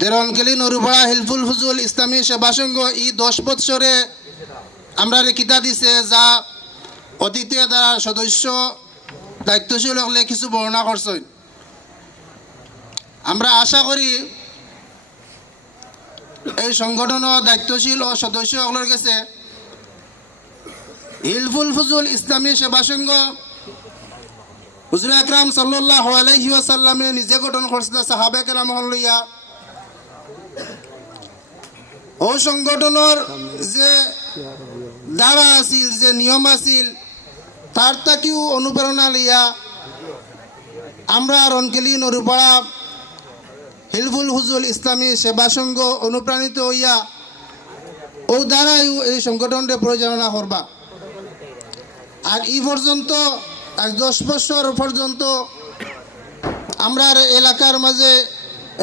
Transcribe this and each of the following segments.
তেরনকেলি নরুপাড়া হিলফুল ফুজুল ইসলামী সেবা সংঘ এই 10 বছরে আমরা কিতা দিছে যা অতীতে তারা সদস্য দায়িত্বশীল হলে কিছু বর্ণনা করছেন। আমরা আশা করি এই সংগঠনের দায়িত্বশীল ও সদস্য সকলের কাছে হিলফুল ফুজুল ইসলামী সেবা সংঘ হুজুর আকরাম সাল্লাল্লাহু আলাইহি ওয়াসাল্লামে নিজে গঠন করছিল সাহাবা কেরাম লইয়া। ও সংগঠনের যে দ্বারা আছিল, যে নিয়ম আছিল, তার তাকেও অনুপ্রেরণা লইয়া আমরা রনকেলি নরুপাড়া হিলফুল ফুজুল ইসলামী সেবা সংঘ অনুপ্রাণিত হইয়া ও দ্বারাই এই সংগঠনটা পরিচালনা করবা। আর এই পর্যন্ত 10 বছর পর্যন্ত আমরা এলাকার মাঝে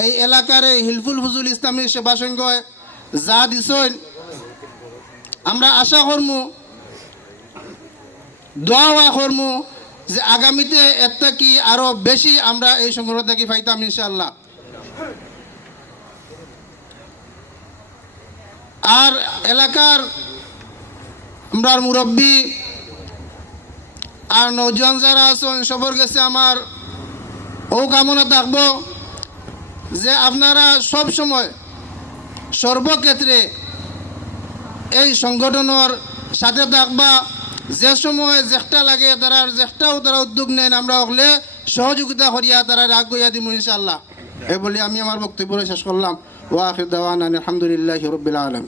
এই এলাকার হিলফুল ফুজুল ইসলামী সেবা সংঘ যা দিছেন, আমরা আশা করমু, দোয়া করমু যে আগামীতে একটা কি আরো বেশি আমরা এই সংগঠন থেকে পাইতাম ইনশাআল্লাহ। আর এলাকার আমরা মুরব্বী আর নৌজওয়ান যারা আছেন সবার কাছে আমার ও কামনা থাকবো যে আপনারা সব সময় সর্বক্ষেত্রে এই সংগঠনের সাথে থাকবা। যে সময় যেটা লাগে তারা উদ্যোগ নেন, আমরা হলে সহযোগিতা করিয়া তারা রাগ গইয়া দিব ইনশাআল্লাহ। এই বলে আমি আমার বক্তব্য শেষ করলাম। ওয়া আখির দাওয়ানা আলহামদুলিল্লাহি রাব্বিল আলামিন।